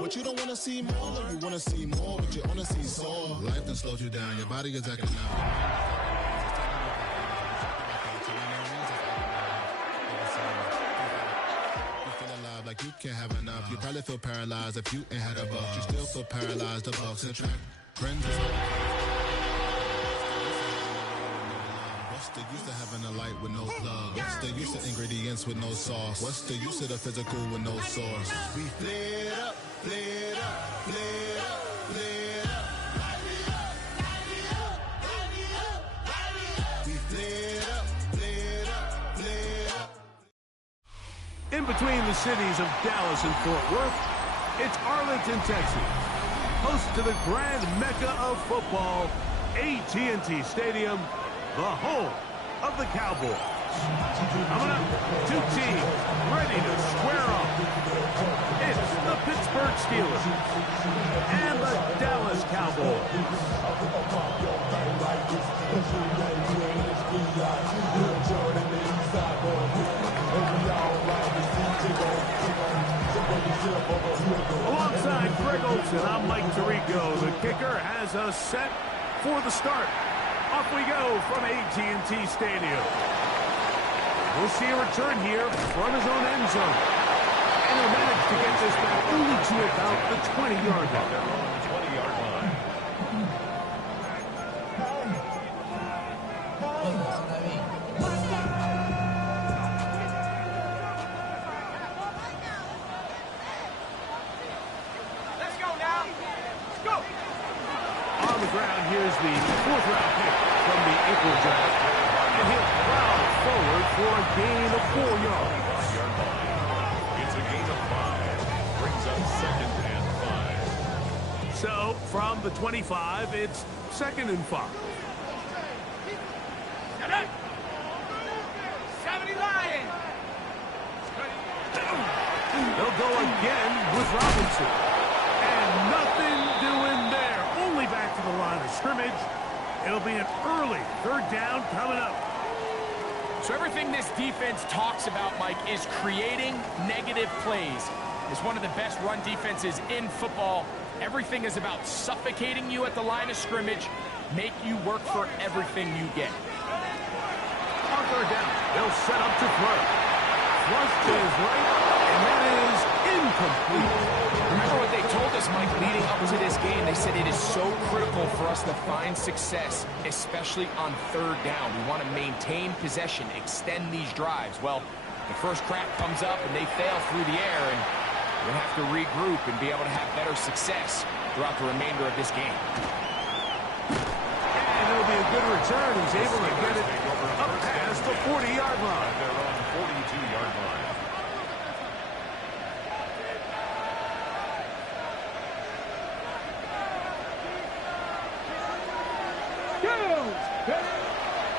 What you don't want to see more, you want to see more, but you want to see sore. Life done slowed you down, your body is acting out. Like you can't have enough. You probably feel paralyzed if you ain't had a buck. You still feel paralyzed. The bucks attract friends. What's the use of having a light with no plug? What's the use of ingredients with no sauce? What's the use of the physical with no source? We flared up, flared up, flared up, flared up. We flared up, flared up, flared up. In between the cities of Dallas and Fort Worth, it's Arlington, Texas, host to the grand mecca of football, AT&T Stadium, the home of the Cowboys. Coming up, two teams ready to square off. It's the Pittsburgh Steelers and the Dallas Cowboys. Alongside Greg Olson, I'm Mike Tirico. The kicker has us set for the start. Off we go from AT&T Stadium. We'll see a return here from his own end zone. And he'll manage to get this back only to about the 20-yard line. They're on the 20-yard line. Here's the fourth-round pick from the April draft. And he'll prowl forward for a gain of 4 yards. 5-yard line. It's a gain of 5. Brings up 2nd and 5. So, from the 25, it's 2nd and 5. 70 Lions. They'll go again with Robinson. And nothing doing there. Only back to the line of scrimmage. It'll be an early 3rd down coming up. So everything this defense talks about, Mike, is creating negative plays. It's one of the best run defenses in football. Everything is about suffocating you at the line of scrimmage, make you work for everything you get. On 3rd down, they'll set up to throw. Thrust to his right, and that is incomplete. Remember what they told us, Mike, leading up to this game. They said it is so critical for us to find success, especially on 3rd down. We want to maintain possession, extend these drives. Well, the first crack comes up and they fail through the air, and we'll have to regroup and be able to have better success throughout the remainder of this game. And it'll be a good return. He's able to get it up past the 40-yard line. They're on the 42-yard line.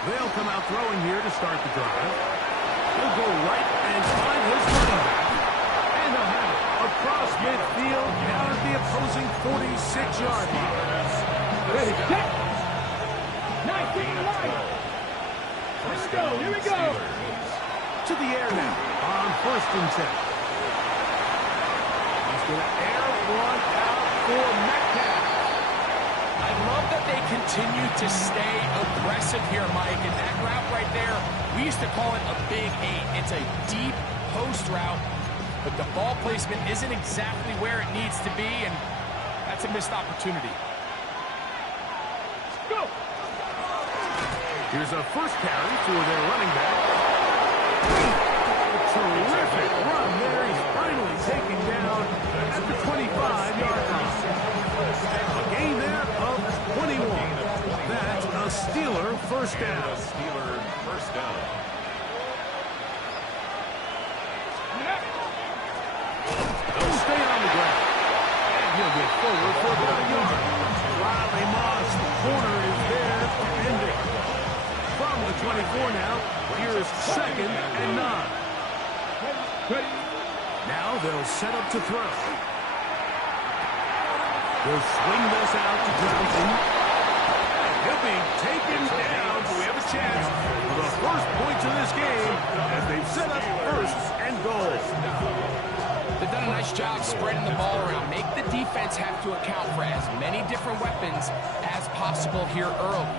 They'll come out throwing here to start the drive. He'll go right and find his running back. And he'll have it across midfield down at the opposing 46-yard line. Ready, set. 19 line. Let's go, here we go. To the air now on 1st and 10. He's going to air one out for Metcalf. I love that they continue to stay aggressive here, Mike. And that route right there, we used to call it a big 8. It's a deep post route, but the ball placement isn't exactly where it needs to be, and that's a missed opportunity. Go! Here's a first carry for their running back. A terrific run there. He's finally taken down at the 25-yard line. A gain there of 21. That's a Steeler first down. Steeler first down. They'll stay on the ground. And he'll get forward for about a yard. Riley Moss, the corner, is there to end it. From the 24 now, here's 2nd and 9. Now they'll set up to throw. They'll swing this out to Johnson. He'll be taken down, so we have a chance for the first points of this game as they've set up 1st and goal. They've done a nice job spreading the ball around. Make defense have to account for as many different weapons as possible here early.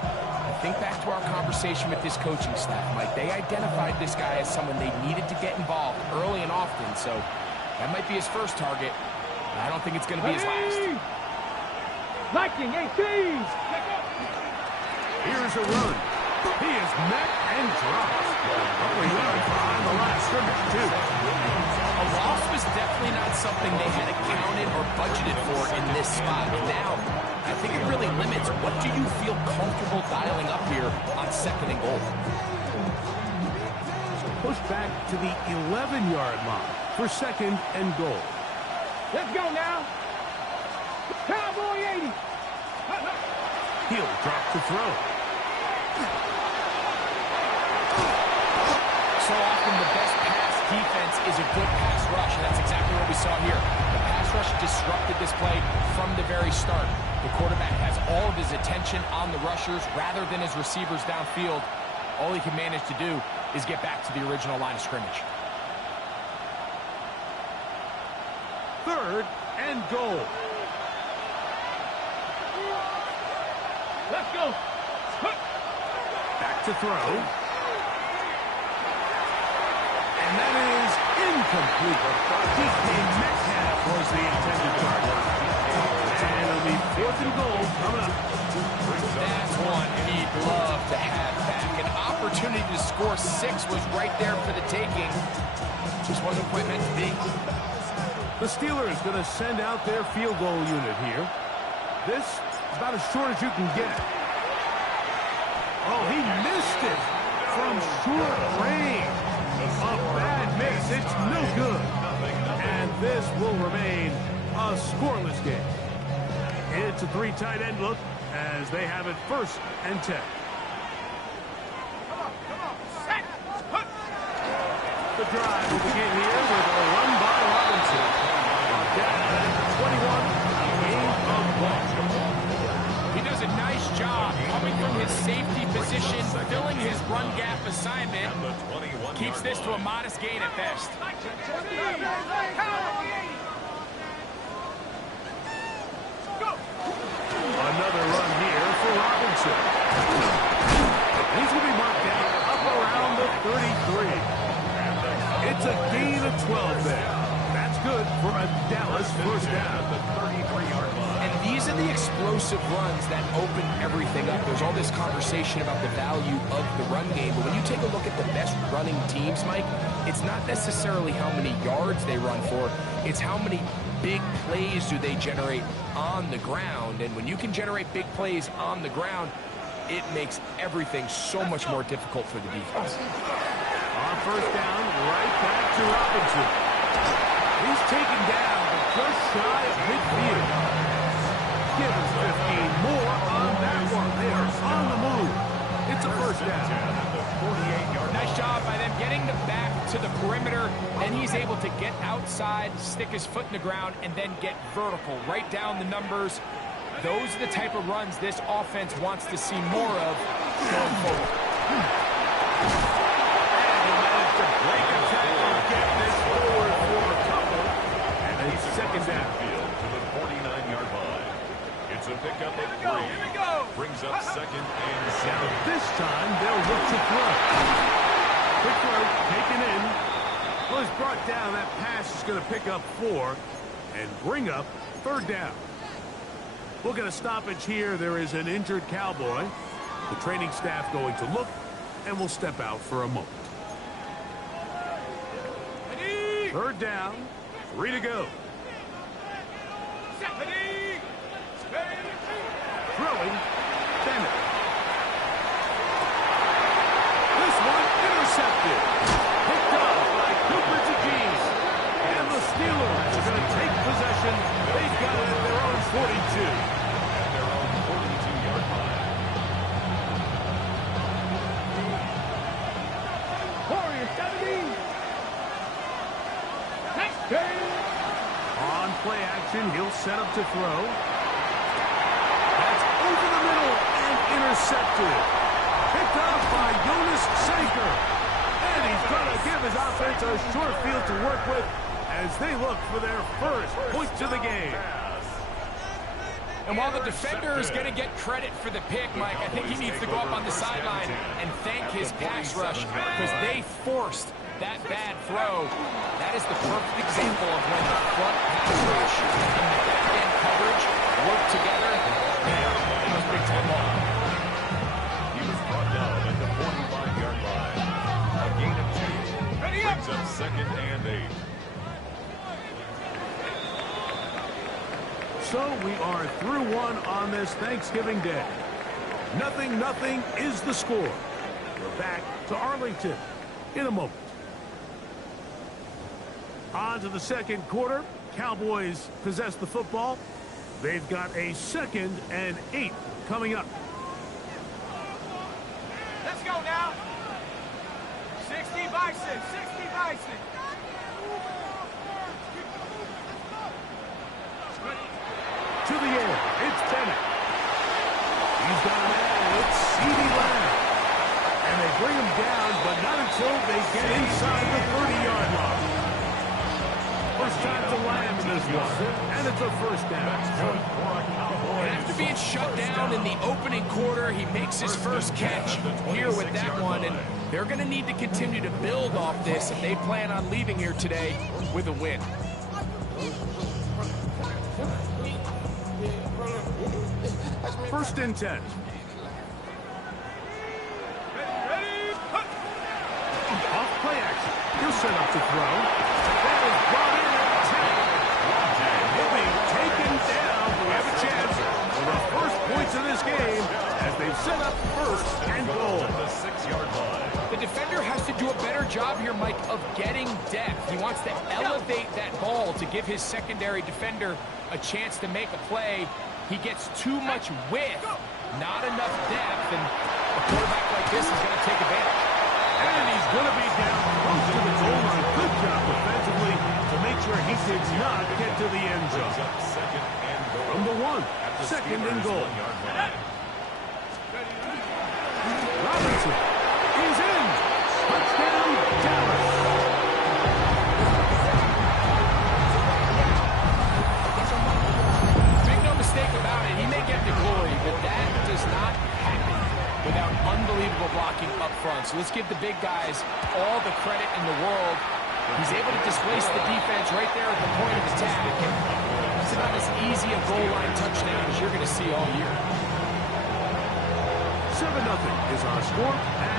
Think back to our conversation with this coaching staff, Mike. They identified this guy as someone they needed to get involved early and often, so that might be his first target. I don't think it's going to be his last. Liking 18s. Here's a run. He is met and dropped. Couple yards behind the line of scrimmage, too. A loss was definitely not something they had accounted or budgeted for in this spot. Now, I think it really limits what do you feel comfortable dialing up here on 2nd and goal. Push back to the 11-yard line for 2nd and goal. Let's go now. Cowboy 80. He'll drop to throw. So often the best pass defense is a good pass rush, and that's exactly what we saw here. The pass rush disrupted this play from the very start. The quarterback has all of his attention on the rushers rather than his receivers downfield. All he can manage to do is get back to the original line of scrimmage. 3rd and goal. Let's go. Back to throw. And that is incomplete. DK Metcalf was the intended target. And it'll be 4th and goal coming up. That's one he'd love to have back. An opportunity to score 6 was right there for the taking. Just wasn't quite meant to be. The Steelers going to send out their field goal unit here. This is about as short as you can get. Oh, he missed it from short range. A bad miss. It's no good. And this will remain a scoreless game. It's a 3 tight end look as they have it 1st and 10. The drive will begin here with a run by Robinson. Down at 21, gain of 1. He does a nice job coming from his safety position, filling his run gap assignment. Keeps this to a modest gain at best. Another run here for Robinson. He's going to be marked down up around the 33. It's a gain of 12 there. That's good for a Dallas 1st down. And these are the explosive runs that open everything up. There's all this conversation about the value of the run game, but when you take a look at the best running teams, Mike, it's not necessarily how many yards they run for, it's how many big plays do they generate on the ground. And when you can generate big plays on the ground, it makes everything so much more difficult for the defense. On 1st down, right back to Robinson. He's taken down just shy of midfield. Give us 15 more on that one. They are on the move. It's a 1st down. 48-yard. Nice job by them getting the back to the perimeter. Then he's able to get outside, stick his foot in the ground, and then get vertical. Right down the numbers. Those are the type of runs this offense wants to see more of going forward. And he managed to break a tackle and get this forward for a couple. And a 2nd down. Field to the 49-yard line. It's a pickup of 3. Brings up 2nd and 7. This time they'll look to throw. Quick throw taken in. Well, it's brought down. That pass is going to pick up 4 and bring up 3rd down. We'll get a stoppage here. There is an injured Cowboy. The training staff going to look, and we'll step out for a moment. 3rd down, 3 to go. Throwing, Bennett. This one intercepted. Picked up by Cooper DeJean. And the Steelers are going to take possession. They've got it at their own 42. At their own 42-yard line. Warriors 70. Next game. On play action, he'll set up to throw. That's over the middle and intercepted. Picked up by Jonas Saker. And he's going to give his offense a short field to work with as they look for their first points of the game. And while the defender is going to get credit for the pick, Mike, I think he needs to go up on the sideline and thank his pass rush because they forced that bad throw. That is the perfect example of when the front pass rush and the back end coverage work together. Man, that was big time ball. He was brought down at the 45-yard line. A gain of 2. Brings up 2nd and 8. So we are through one on this Thanksgiving Day. 0-0 is the score. We're back to Arlington in a moment. On to the second quarter. Cowboys possess the football. They've got a 2nd and 8 coming up. Let's go now. 60 by 6. 60 by 6. To the air, it's Bennett. He's got a man, it's C.D. Lamb. And they bring him down, but not until they get inside the 30-yard line. First time to Lamb in this one, and it's a first down. After being shut down in the opening quarter, he makes his first catch here with that one, and they're going to need to continue to build off this if they plan on leaving here today with a win. First and 10. Off play action. He'll set up to throw. That is brought in at 10. He'll be taken down. We have a chance for the first points of this game as they've set up 1st and goal. The 6-yard line. The defender has to do a better job here, Mike, of getting depth. He wants to elevate that ball to give his secondary defender a chance to make a play. He gets too much width, not enough depth, and a quarterback like this is going to take advantage. And he's going to be down close to the goal line. Good job defensively to make sure he did not get to the end zone. Brings up 2nd and goal. From the 1, 2nd and goal. Robinson is in. Touchdown, Dallas. Mistake about it, he may get the glory, but that does not happen without unbelievable blocking up front. So let's give the big guys all the credit in the world. He's able to displace the defense right there at the point of attack. And it's not as easy a goal line touchdown as you're going to see all year. 7-0 is our score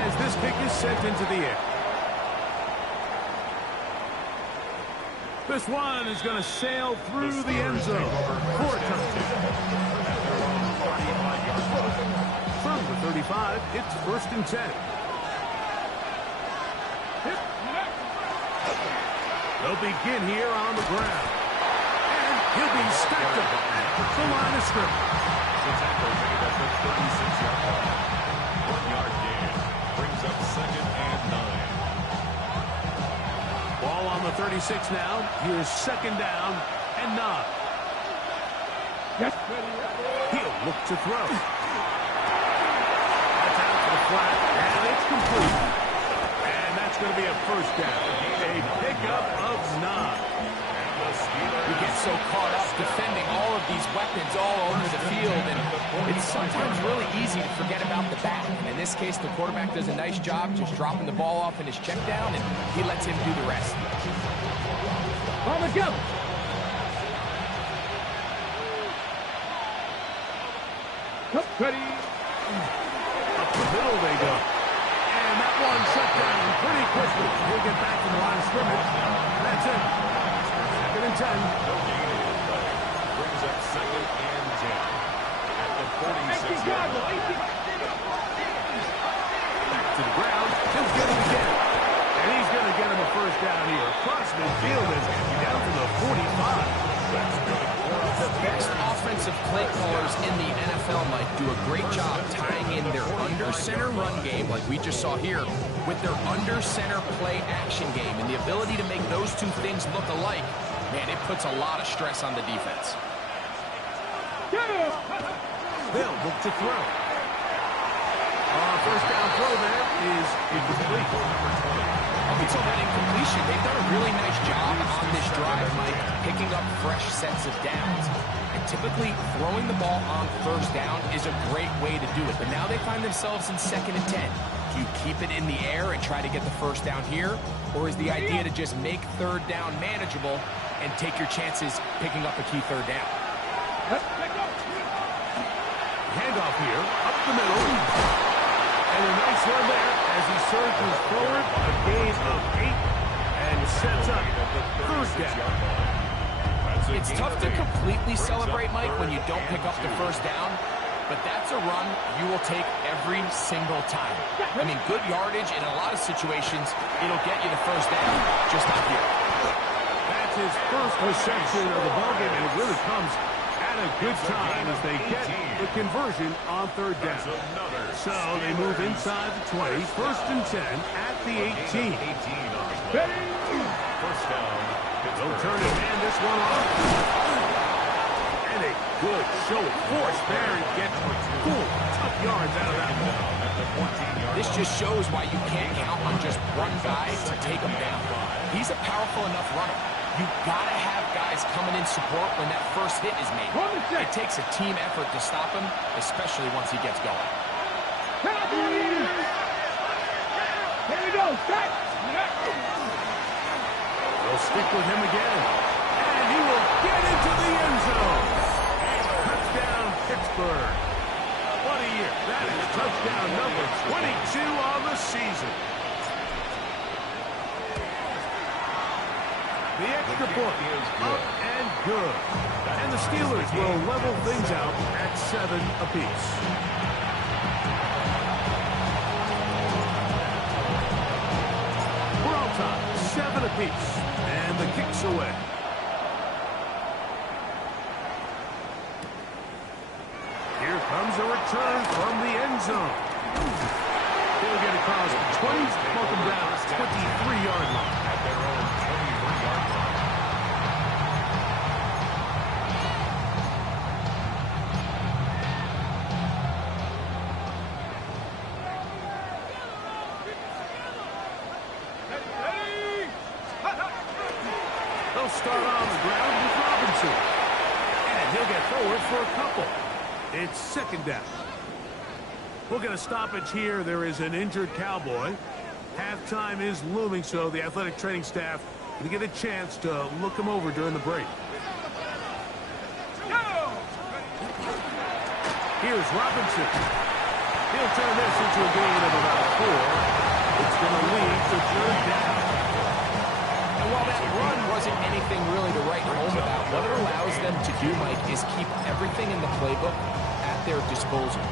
as this kick is sent into the air. This one is going to sail through the end zone for a touchdown. From the 35, it's 1st and 10. They'll begin here on the ground. And he'll be stacked up at the line of scrimmage. The tackle made at the 36-yard line. 1-yard gain. Brings up 2nd and 9. Ball on the 36 now. Here's 2nd down and 9. He'll look to throw. That's out to the flat, and it's complete. And that's going to be a first down. A pickup of 9. We get so caught up defending all of these weapons all over the field, and it's sometimes really easy to forget about the back. And in this case, the quarterback does a nice job just dropping the ball off in his check down, and he lets him do the rest. On the jump. Ready. Up the middle they go. And that one shut down pretty quickly. He'll get back to the line of scrimmage. That's it. 2nd and 10. No gain in the play. Brings up 2nd and 10. At the 46-yard line. Back to the ground. He'll get him again. And he's going to get him a first down here. Across midfield and down to the 45. That's good. The best offensive play callers in the NFL, Mike, do a great job tying in their under-center run game, like we just saw here, with their under-center play action game. And the ability to make those two things look alike, man, it puts a lot of stress on the defense. They'll look to throw. First down throw there is incomplete. Up until that incompletion, they've done a really nice job on this drive, Mike, picking up fresh sets of downs. And typically, throwing the ball on first down is a great way to do it. But now they find themselves in 2nd and 10. Do you keep it in the air and try to get the first down here? Or is the idea to just make 3rd down manageable and take your chances picking up a key 3rd down? Handoff here, up the middle. And a nice run there as he surges forward, a gain of 8, and sets up 1st down. It's tough to completely celebrate, Mike, when you don't pick up the 1st down, but that's a run you will take every single time. I mean, good yardage in a lot of situations, it'll get you the 1st down, just not here. That's his first reception of the ballgame, and it really comes at a good time as they get the conversion on 3rd down. So they move inside the 20, 1st and 10 at the 18. First down. They'll turn and hand this one off. And a good show of force there and gets cool, tough yards out of that one. This just shows why you can't count on just one guy to take him down. He's a powerful enough runner. You've got to have guys coming in support when that first hit is made. It takes a team effort to stop him, especially once he gets going. Cowboys! Here we go. Start. They'll stick with him again. And he will get into the end zone. Touchdown, Pittsburgh. What a year. That is touchdown number 22 on the season. The extra point is up and good. And the Steelers will level things out at 7 apiece. We're all tied, 7 apiece. And the kick's away. Here comes a return from the end zone. He'll get across the 20, welcome down to 23-yard line. At their own 23-yard line. They'll start on the ground with Robinson. And he'll get forward for a couple. It's 2nd down. We'll get a stoppage here. There is an injured Cowboy. Halftime is looming, so the athletic training staff will get a chance to look him over during the break. Here's Robinson. He'll turn this into a gain of about 4. It's going to lead to 3rd down. And while that run wasn't anything really to write home about, what it allows them to do, Mike, is keep everything in the playbook at their disposal.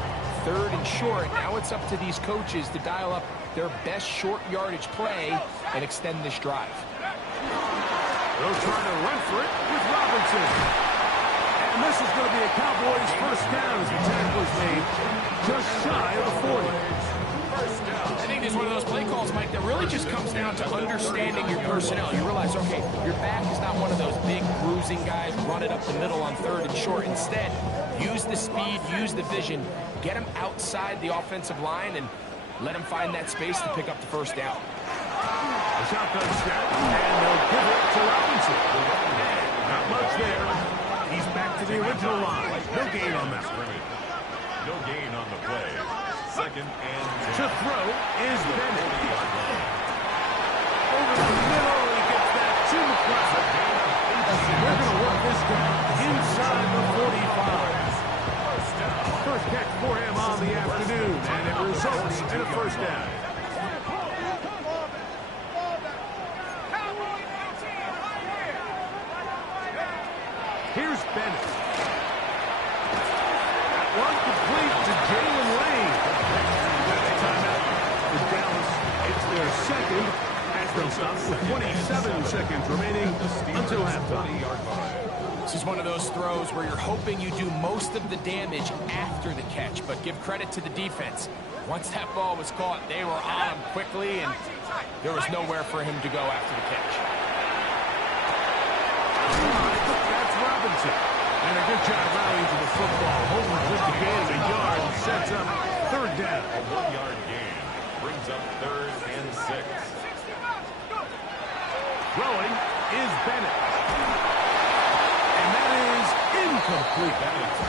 3rd and short, now it's up to these coaches to dial up their best short yardage play and extend this drive. They'll try to run for it with Robinson. And this is going to be a Cowboys 1st down as the tackle is made just shy of the 40. I think this is one of those play calls, Mike, that really just comes down to understanding your personnel. You realize, okay, your back is not one of those big bruising guys, run it up the middle on 3rd and short. Instead, use the speed, use the vision, get him outside the offensive line, and let him find that space to pick up the 1st down. The shotgun snap, and they'll give it to Robinson. Not much there. He's back to the original line. No gain on that. No gain on the play. 2nd and 10. To throw is Bennett. Over the middle, he gets that to the crowd. They're going to work this guy inside the 45. First catch for him on the afternoon, and it results in a 1st down. Here's Bennett. That one complete to Jalen Lane. Timeout for Dallas. It's their 2nd as they'll stop with 27 seconds remaining until halftime. This is one of those throws where you're hoping you do most of the damage after the catch, but give credit to the defense. Once that ball was caught, they were on him quickly, and there was nowhere for him to go after the catch. That's Robinson. And a good job rallying to the football. Holden with the gain of a yard and sets up third down. A 1-yard gain brings up 3rd and 6. Throwing is Bennett. And that is incomplete.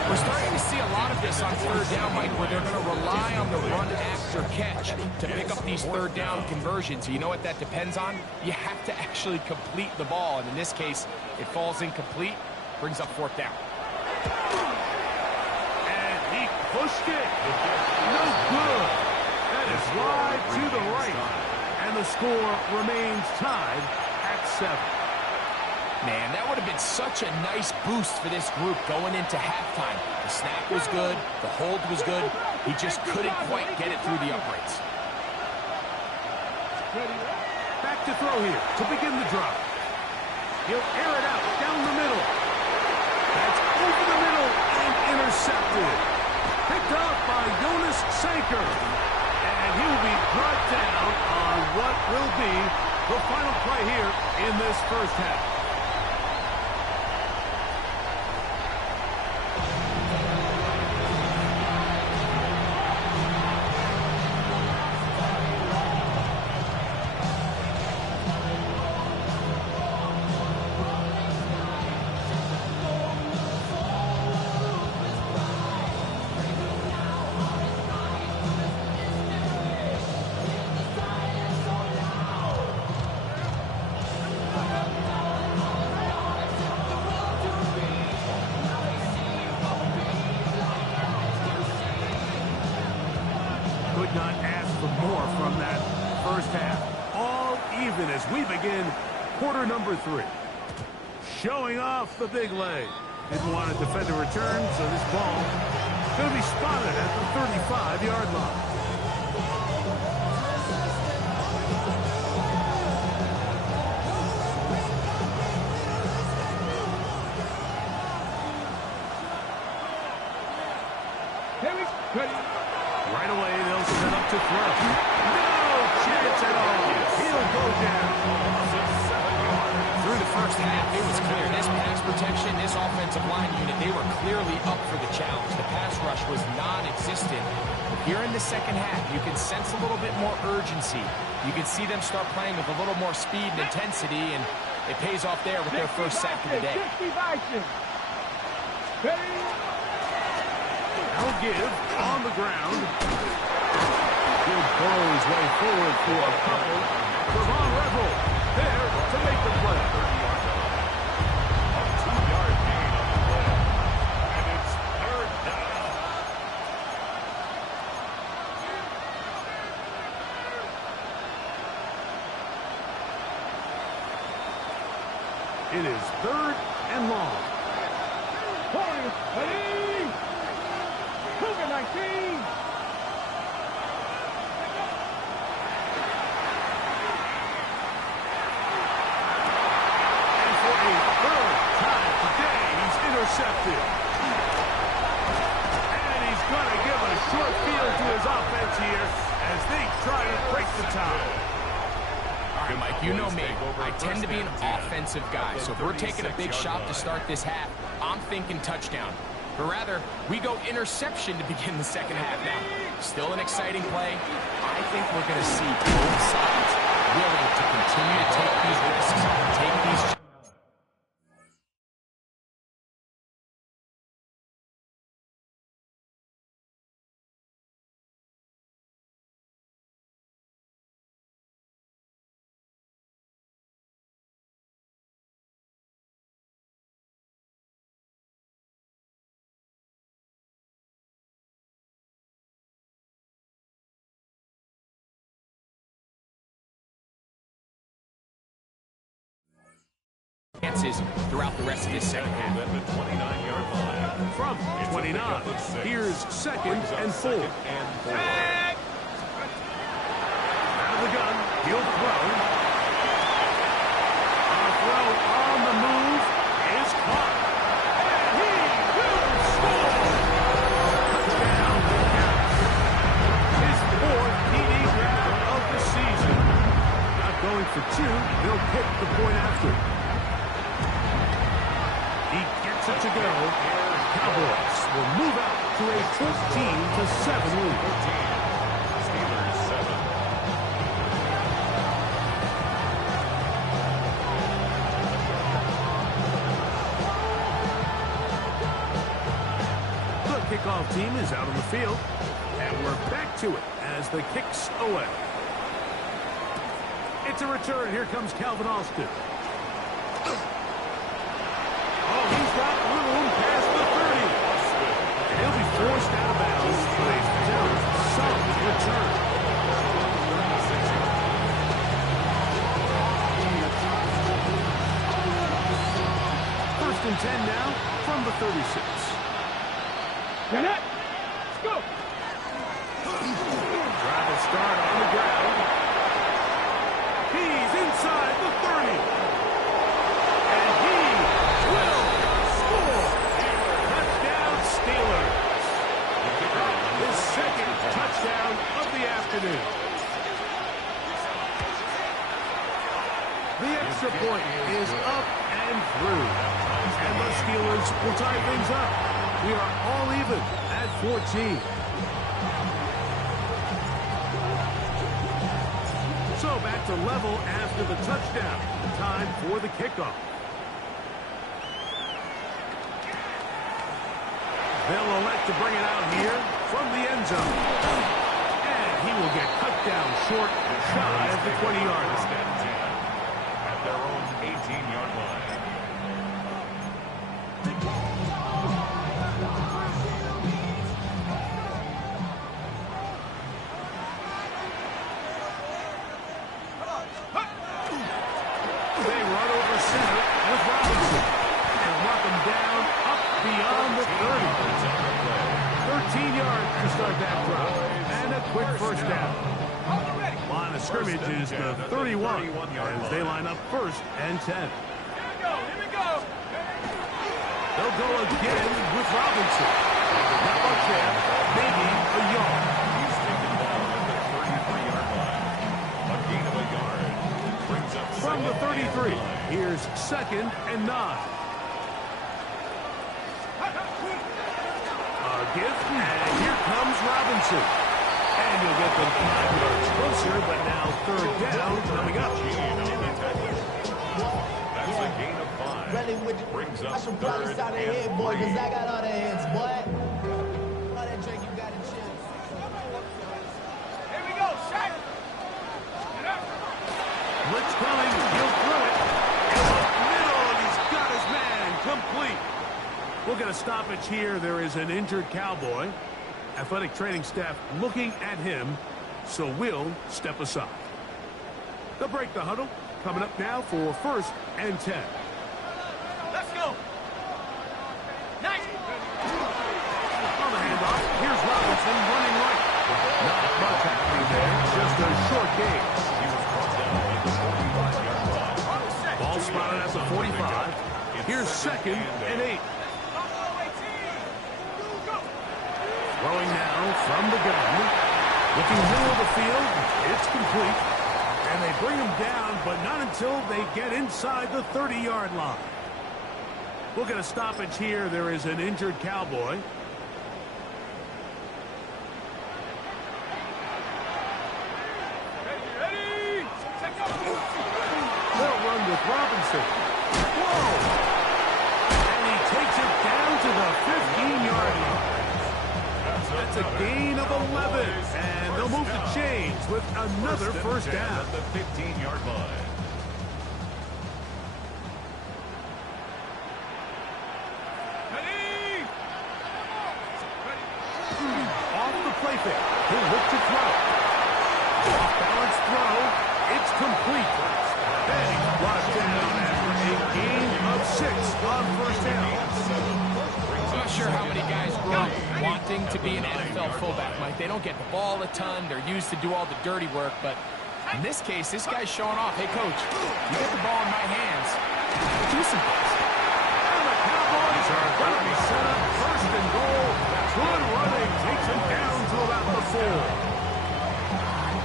We're starting to see a lot of this on 3rd down, Mike, where they're going to rely on the run after catch to pick up these 3rd down conversions. You know what that depends on? You have to actually complete the ball. And in this case, it falls incomplete, brings up 4th down. And he pushed it. No good. That is wide to the right. And the score remains tied at 7. Man, that would have been such a nice boost for this group going into halftime. The snap was good. The hold was good. He just couldn't quite get it through the uprights. Back to throw here to begin the drive. He'll air it out down the middle. That's over the middle and intercepted. Picked up by Jonas Sanker. And he will be brought down on what will be the final play here in this first half. Not ask for more from that first half. All even as we begin quarter number 3. Showing off the big leg. Didn't want to defend a return, so this ball going to be spotted at the 35-yard line. Right away, they'll set up to throw. No chance at all. He'll go down. Through the first half, it was clear. This pass protection, this offensive line unit, they were clearly up for the challenge. The pass rush was non-existent. Here in the second half, you can sense a little bit more urgency. You can see them start playing with a little more speed and intensity, and it pays off there with their first sack of the day. I'll give on the ground. He'll burrow his way forward for a couple. Trevon Revel there to make the play. A 2-yard gain on the play. And it's 3rd down. It is 3rd and long. Ready? 19. And for a 3rd time today, he's intercepted. And he's going to give a short field to his offense here as they try to break the tie. All right, Mike, you know me. I tend to be an offensive guy, so if we're taking a big shot to start this half, I'm thinking touchdown. But rather, we go interception to begin the second half. Now, still an exciting play. I think we're going to see both sides willing to continue to take these risks, take these chances. Throughout the rest of this second half. At the 29-yard line. From 29, here's 2nd and 4. Out of the gun, he'll throw. A throw on the move is caught. And he will score! Touchdown, Cowboys. His 4th TD grab of the season. Not going for 2, they'll pick the point after. He gets it to go. Cowboys will move out to a 14-7 lead. Steelers 7. The kickoff team is out on the field, and we're back to it as the kick's away. It's a return. Here comes Calvin Austin. Oh, he's got room past the 30. And he'll be forced out of bounds for a very solid return. First and 10 now from the 36. Get it. Let's go. Drive will start on the ground. He's inside the 30. And he will score. Touchdown Steelers. His second touchdown of the afternoon. The extra point is up and through. And the Steelers will tie things up. We are all even at 14. So back to level after the touchdown. Time for the kickoff. They'll elect to bring it out here from the end zone. And he will get cut down short, shy of the 20-yard line. At their own 18-yard line. They run over center with Robinson and knock him down up beyond the 30. 13 yards to start that drive. And a quick first down. Line of scrimmage is the 31 as they line up first and 10. Here we go. They'll go again with Robinson. Not much there. Maybe a yard. He's taken the ball at the 33-yard line. A gain of a yard. Brings up From the second 33, and 9. here's second and 9. A gift, and here comes Robinson. And you'll get them 5 yards closer, but now third down coming up. That's a gain of 5. Really with you. Brings I up should probably third start and ahead, boy, 3. because I got all the hands, boy. All that drink you got to chill. Here we go. Shaq. Get up. Blitz coming, he'll throw it. In the middle, and he's got his man complete. We'll get a stoppage here. There is an injured Cowboy. Athletic training staff looking at him, so we'll step aside. They'll break the huddle. Coming up now for first and 10. Let's go. Nice. On the handoff, here's Robinson running right. Not much happening there, just a short gain. He was brought down at the 45-yard line. Ball spotted at the 45. Here's second and 8. Throwing now from the gun. Looking middle of the field, it's complete. And they bring him down, but not until they get inside the 30-yard line. We'll get a stoppage here. There is an injured Cowboy. Ready. Check up. They'll run with Robinson. Whoa! And he takes it down to the 15-yard line. That's a gain of 11. And they'll move the chains with another first down. At the 15-yard line. Ready. Off the play fake. He'll look to throw. Off-balance throw. It's complete. And he's brought down after a gain of 6 on first down. I'm not sure how many guys grow up wanting to be an NFL fullback, Mike. They don't get the ball a ton. They're used to do all the dirty work. But in this case, this guy's showing off. Hey, coach, you get the ball in my hands. Do some things. And the Cowboys are going to be set up first and goal. Good running takes him down to about the 4.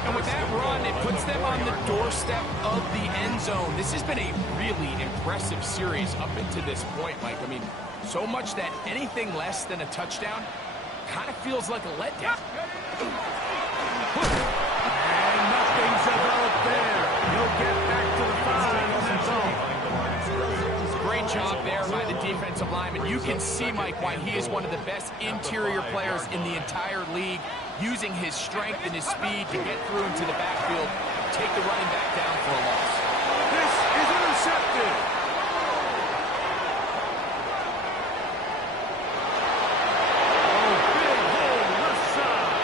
And with that run, it puts them on the doorstep of the end zone. This has been a really impressive series up until this point, Mike. I mean, So much that anything less than a touchdown kind of feels like a letdown. And nothing's developed there. He'll get back to the 5, and that's all. Great job there by the defensive lineman. You can see, Mike, why he is one of the best interior players in the entire league, using his strength and his speed to get through into the backfield, take the running back down for a loss. This is intercepted. Oh, big hole left side.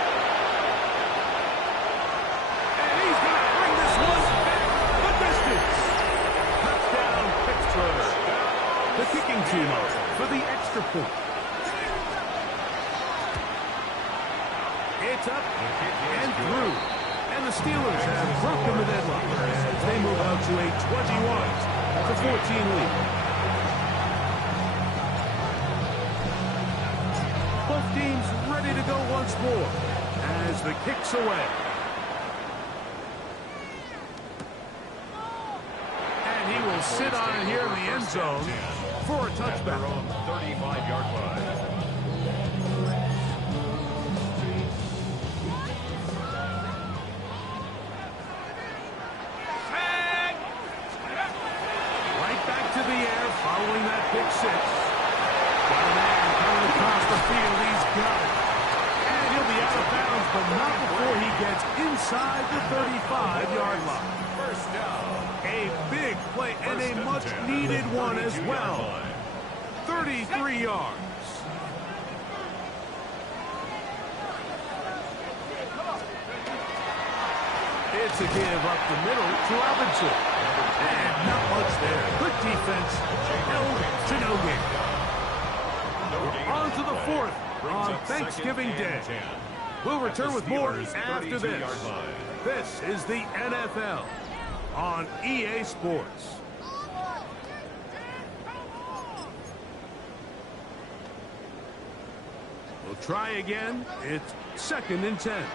And he's going to bring this one back the distance. Touchdown, Pittsburgh. The kicking team up for the extra point. It's up and through. And the Steelers have broken the deadlock as they move out to a 21-14 lead. Both teams ready to go once more as the kick's away. And he will sit on it here in the end zone for a touchback. 35-yard line. Following that pick six. Got a man coming across the field. He's got it. And he'll be out of bounds, but not before he gets inside the 35-yard line. First down. A big play and a much-needed one as well. 33 yards. It's a give up the middle to Robinson. And not much there. Good defense. Held to no gain. On to the 4th on Thanksgiving Day. We'll return with more after this. This is the NFL on EA Sports. We'll try again. It's 2nd and 10.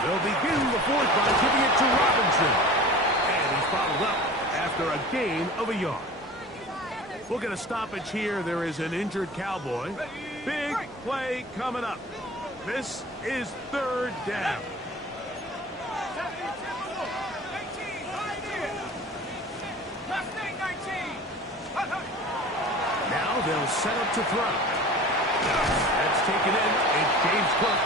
They'll begin the 4th by giving it to Robinson. And he's followed up after a gain of a yard. We'll get a stoppage here. There is an injured Cowboy. Big play coming up. This is 3rd down. Now they'll set up to throw. That's taken in. It's James Cook.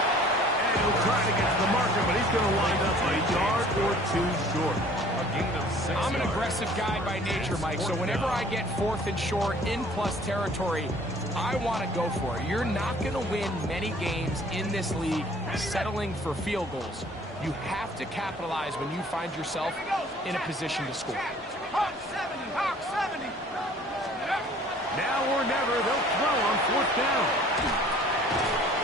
He'll try to get to the marker, but he's going to wind up a yard or 2 short. A gain of 6 I'm an aggressive guy by nature, Mike, so whenever I get 4th and short in plus territory, I want to go for it. You're not going to win many games in this league settling for field goals. You have to capitalize when you find yourself in a position to score. Hawk 70, Hawk 70. Now or never, they'll throw on 4th down.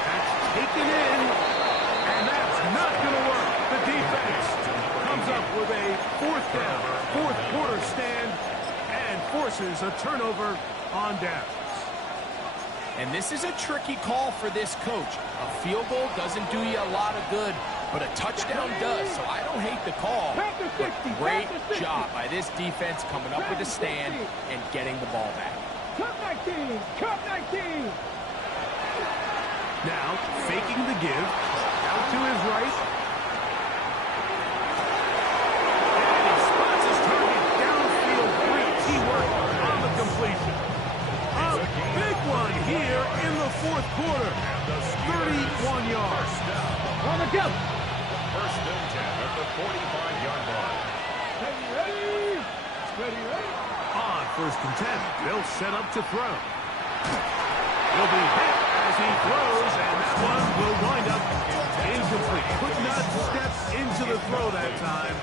That's taken in. And that's not going to work. The defense comes up with a 4th down, 4th quarter stand, and forces a turnover on downs. And this is a tricky call for this coach. A field goal doesn't do you a lot of good, but a touchdown does, so I don't hate the call. But great job by this defense coming up with a stand and getting the ball back. Cup 19, Cup 19. Now, faking the give. Out to his right. And he spots his target downfield. Great teamwork on the completion. A big one here in the 4th quarter. 31 yards. On the go. First and 10 at the 45-yard line. Ready? Ready, ready. On 1st and 10, they'll set up to throw. He'll be hit as he throws, and that one will wind up incomplete. Could not step into the throw that time.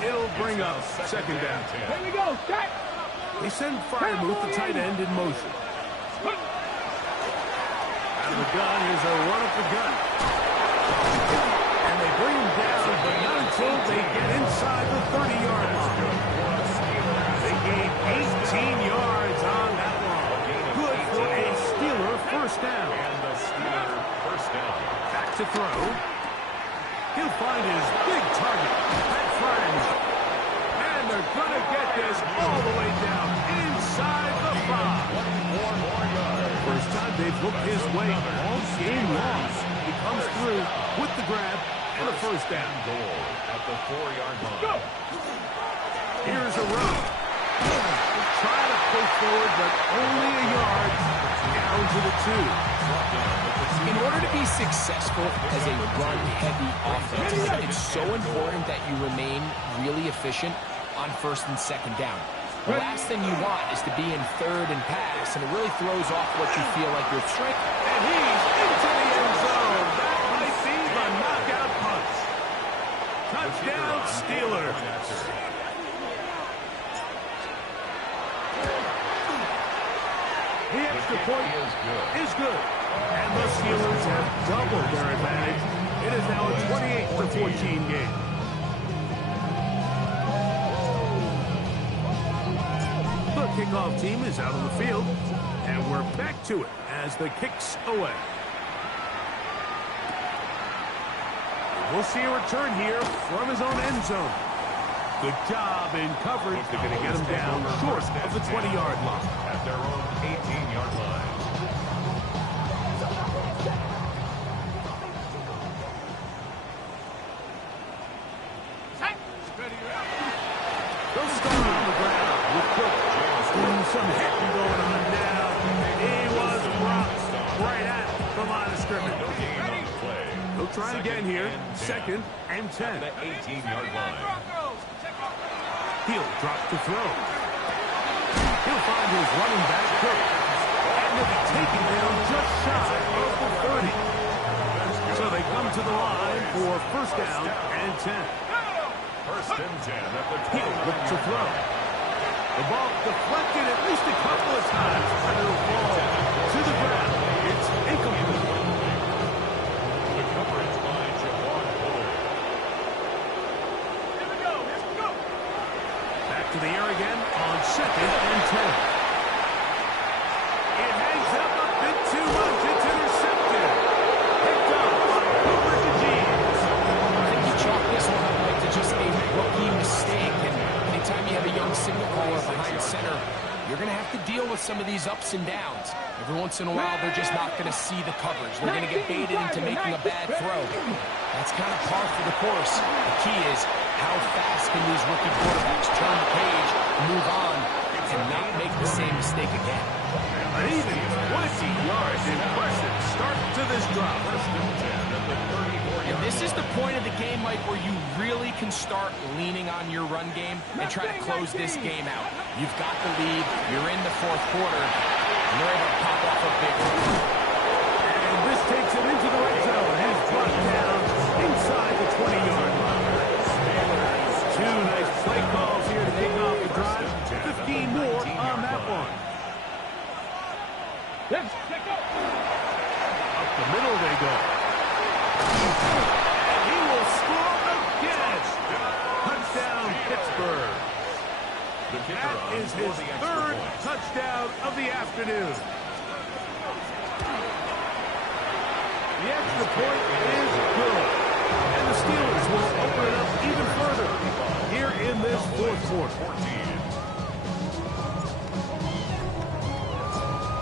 It'll bring up 2nd down. Here we go. Start. They send Fryermuth, the tight end, in motion. Out of the gun, here's a run up the gut. And they bring him down, but not until they get inside the 30-yard line. They gain 18 yards on that one. Good for a Steeler 1st down. And the Steeler 1st down. Back to throw. He'll find his big target, Pat Fryermuth. And they're going to to get this all the way down inside the 5. 24 more yards. First time they've looked his way all game long. He comes through with the grab and a first down. Goal at the 4-yard line. Go. Here's a run. Trying to push forward, but only a yard down to the 2. In order to be successful as a run-heavy offense, it's so important that you remain really efficient on first and second down. The last thing you want is to be in third and pass, and it really throws off what you feel like your strength. And he's into the end zone. That might be the knockout punch. Touchdown, Steelers. The extra point is good. And the Steelers have doubled their advantage. It is now a 28-14 game. The kickoff team is out on the field, and we're back to it as the kick's away. We'll see a return here from his own end zone. Good job in coverage. They're going to get him down short of the 20-yard line. At their own 18-yard line. They'll start on the ground with Cook. Some hitting going on now. He was rocked right at the line of scrimmage. No gain on the play. They'll try again here. Second and 10. The 18-yard line. He'll drop to throw. He'll find his running back, Cook. And they'll be taken down just shy of the 30. So they come to the line for first down and 10. First and 10 at the 20. He'll look to throw. The ball deflected at least a couple of times, and it'll fall to the ground. It's incomplete. The coverage by Javon Bullard. Here we go. Back to the air again on second and 10. It hangs up a bit too much. It's intercepted. Picked up by Cooper DeJesus. I think you chalk this one up like to just a rookie mistake. And anytime you have a young signal caller behind center, you're going to have to deal with some of these ups and downs. Every once in a while, they're just not going to see the coverage. They're going to get baited into making a bad throw. That's kind of par for the course. The key is how fast can these rookie quarterbacks turn the page, move on, and not make the same mistake again. An even 20 yards. Impressive start to this drive. First and 10 at the 34-yard And this is the point of the game, Mike, where you really can start leaning on your run game and try to close this game out. You've got the lead, you're in the fourth quarter, and you're able to pop off a big one. And this takes him into the red zone. He's brought down inside the 20-yard line. Two nice play calls here to kick off the drive. 15 more on that one. Let's check out. Up the middle they go. And he will score again. Touchdown, Pittsburgh. The kicker That on is for his the extra third point. touchdown of the afternoon. The extra point is good. And the Steelers will open it up even further here in this fourth quarter. 14.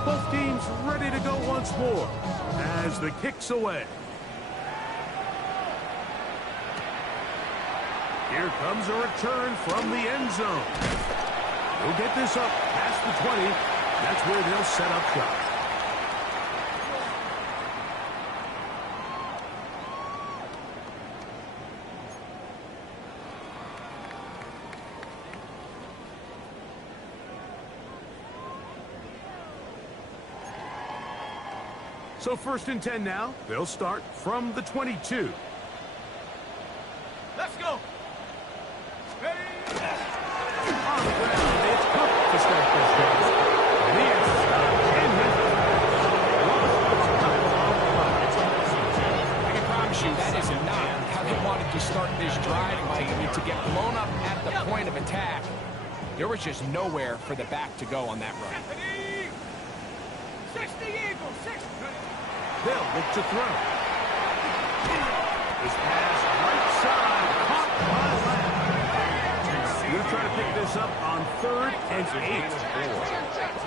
Both teams ready to go once more as the kick's away. Here comes a return from the end zone. They'll get this up past the 20. That's where they'll set up shop. So first and 10 now. They'll start from the 22. Let's go. Ready? On the ground, it's Cook to start this drive. And he has stopped in his I can promise you that is not how they wanted to start this drive, Mike. I mean, to get blown up at the point of attack, there was just nowhere for the back to go on that run. 60 Eagles, 60. They'll look to throw. This pass right side, caught by Lamb. We're going to try to pick this up on 3rd and 8.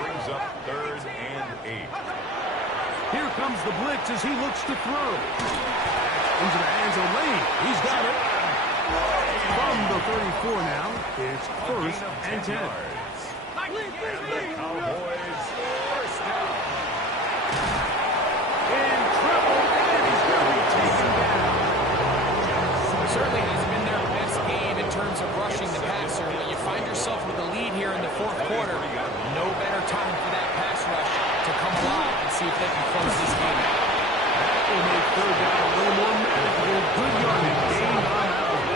Brings up 3rd and 8. Here comes the blitz as he looks to throw. Into the hands of Lane. He's got it. From the 34 now, it's 1st and 10. And the Cowboys first down. In trouble, and he's going to be taken down. Certainly hasn't been their best game in terms of rushing the passer, but you find yourself with a lead here in the 4th quarter. No better time for that pass rush to come alive and see if they can close this game out. That will make 3rd down a little more manageable. Good yardage gain on that one.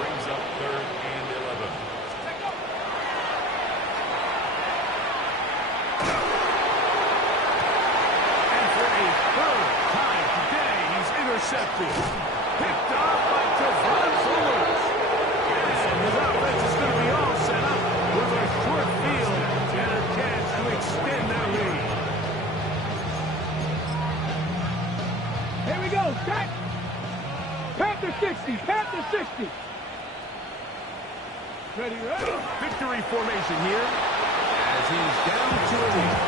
Brings up 3rd and 11. And for a 3rd time today, he's intercepted. Picked off by Tavon Fuller. And his offense is going to be all set up with a short field and a chance to extend their lead. Here we go. Set. Panther 60. Panther 60. Ready, ready. Victory formation here as he's down to a lead.